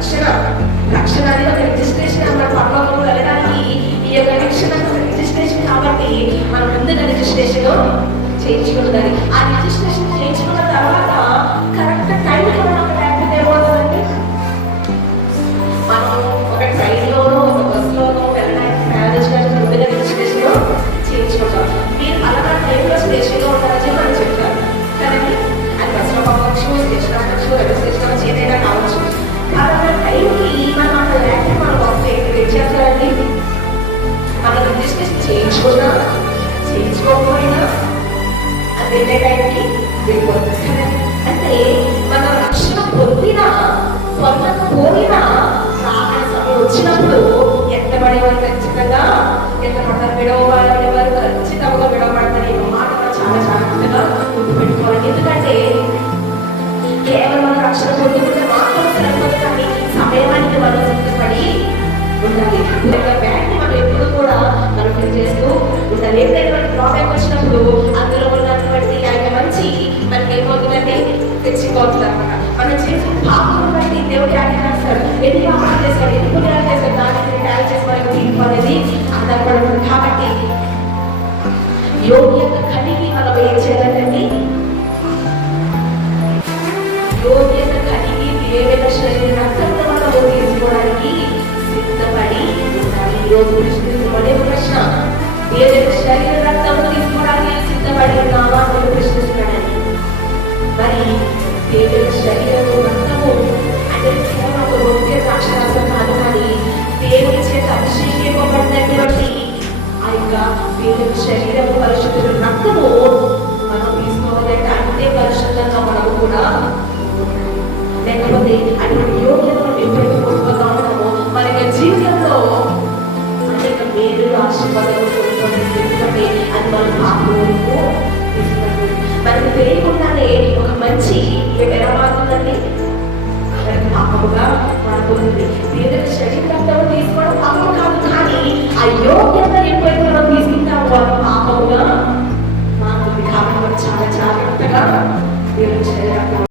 రక్షణ రక్షణ అనేది ఒక రిజిస్ట్రేషన్ అన్నమాట. పరలోకంలో వెళ్ళడానికి ఈ యొక్క రక్షణ రిజిస్ట్రేషన్ కాబట్టి మనం ముందుగా రిజిస్ట్రేషన్ చేయించుకుంటారు. ఆ రిజిస్ట్రేషన్ చేయించుకున్న తర్వాత కరెక్ట్ టైంకి మనం అక్కడ లేకపోతే ఏమవుతుందండి, మనం ఒక ట్రైన్లోనో ఒక బస్సులోనో వెళ్ళడానికి ప్రయాణం చేయడానికి ముందుగా రిజిస్ట్రేషన్ చేయించుకుంటాం. మీరు అలాగా ట్రైన్లో స్టేషన్లో ఉంటారని మనం చెప్తారు కదండి. అది బస్సులో పంపచ్చు, స్టేషన్ అవ్వచ్చు, రైల్వే స్టేషన్ ఏదైనా కావచ్చు. అలాగే టైంకి మనం అక్కడ లేకపోతే మనం వస్తే ఏం చేస్తారండి, మనం రిజిస్ట్రేషన్ చేయించుకున్నా చేయించుకోకపోయినా అది వెళ్ళే టైంకి వెళ్ళిపోతుంది కదండి. అంటే మన రక్షణ పొందకపోయినా రాకడ సమయం వచ్చినప్పుడు ఎత్తబడేవారు ఖచ్చితంగా ఎత్తబడతారు, విడవబడేవారు ఖచ్చితంగా విడవబడతారు. ఈ మాట చాలా జాగ్రత్తగా గుర్తుపెట్టుకోవాలి. ఎందుకంటే కేవలం మన రక్షణ పొందుకుంటే మాత్రం సరిపోదు, కానీ సమయానికి మనం సిద్ధపడి ఉండాలి. బ్యాంక్ మనం ఎప్పుడు కూడా మనం ఫిల్ చేస్తూ ఉండాలి. ఎప్పుడైనా మనకి ప్రాబ్లం వచ్చినప్పుడు అందులో ఉన్నటువంటి ఆయన మంచి మనకి ఏమవుతుందంటే తెచ్చిపోతుంది అనమాట. మనం చేసిన పాపం బట్టి దేవుడు యాడ్ చేస్తాడు. ఎన్ని పాపాలు చేస్తాడు, ఎందుకు యాడ్ చేస్తాడు, దాన్ని యాడ్ చేసి మనకు తీర్పు అనేది ఆధారపడుతుంది. కాబట్టి యోగ్యత కలిగి మనం ఏం చేయాలండి, యోగ్యత కలిగి దేవుని శరీర రక్తంతో మనం తీసుకోవడానికి సిద్ధపడి ఉండాలి. ఈరోజు ప్రశ్నిస్తున్నదే ప్రశ్న, దేవుని శరీర రక్తంతో తీసుకోవడానికి సిద్ధపడి ఉన్నావా అని ప్రశ్నిస్తున్నాడండి. మరి దేవుని శరీరము రక్తము అంటే కేవలం ఒక రొట్టె ద్రాక్షరసం కాదు, కానీ దేవుని చేత అభిషేకింపబడినటువంటి ఆ యొక్క దేవుని శరీరము పరిశుద్ధుల రక్తము మనం తీసుకోవాలంటే అంతే పరిశుద్ధంగా మనము కూడా, లేకపోతే అటువంటి యోగ్యతను ఎప్పుడైతే పొందుతూ ఉంటామో మన యొక్క జీవితంలో అనేక మేలు ఆశీర్వాదాలు పొందుతుంది. ఎందుకంటే అది మన పాపంకు మనకు తెలియకుండానే ఒక మంచి ఎలా మారుతుందండి, మనకి పాపముగా మారుతుంది. దేవుని శరీరంతో తీసుకోవడం పాపము కాదు, కానీ ఆ యోగ్యత ఎప్పుడైతే మనం తీసుకుంటామో అది పాపముగా మారుతుంది. కాబట్టి మనం చాలా జాగ్రత్తగా దేవుని శరీరం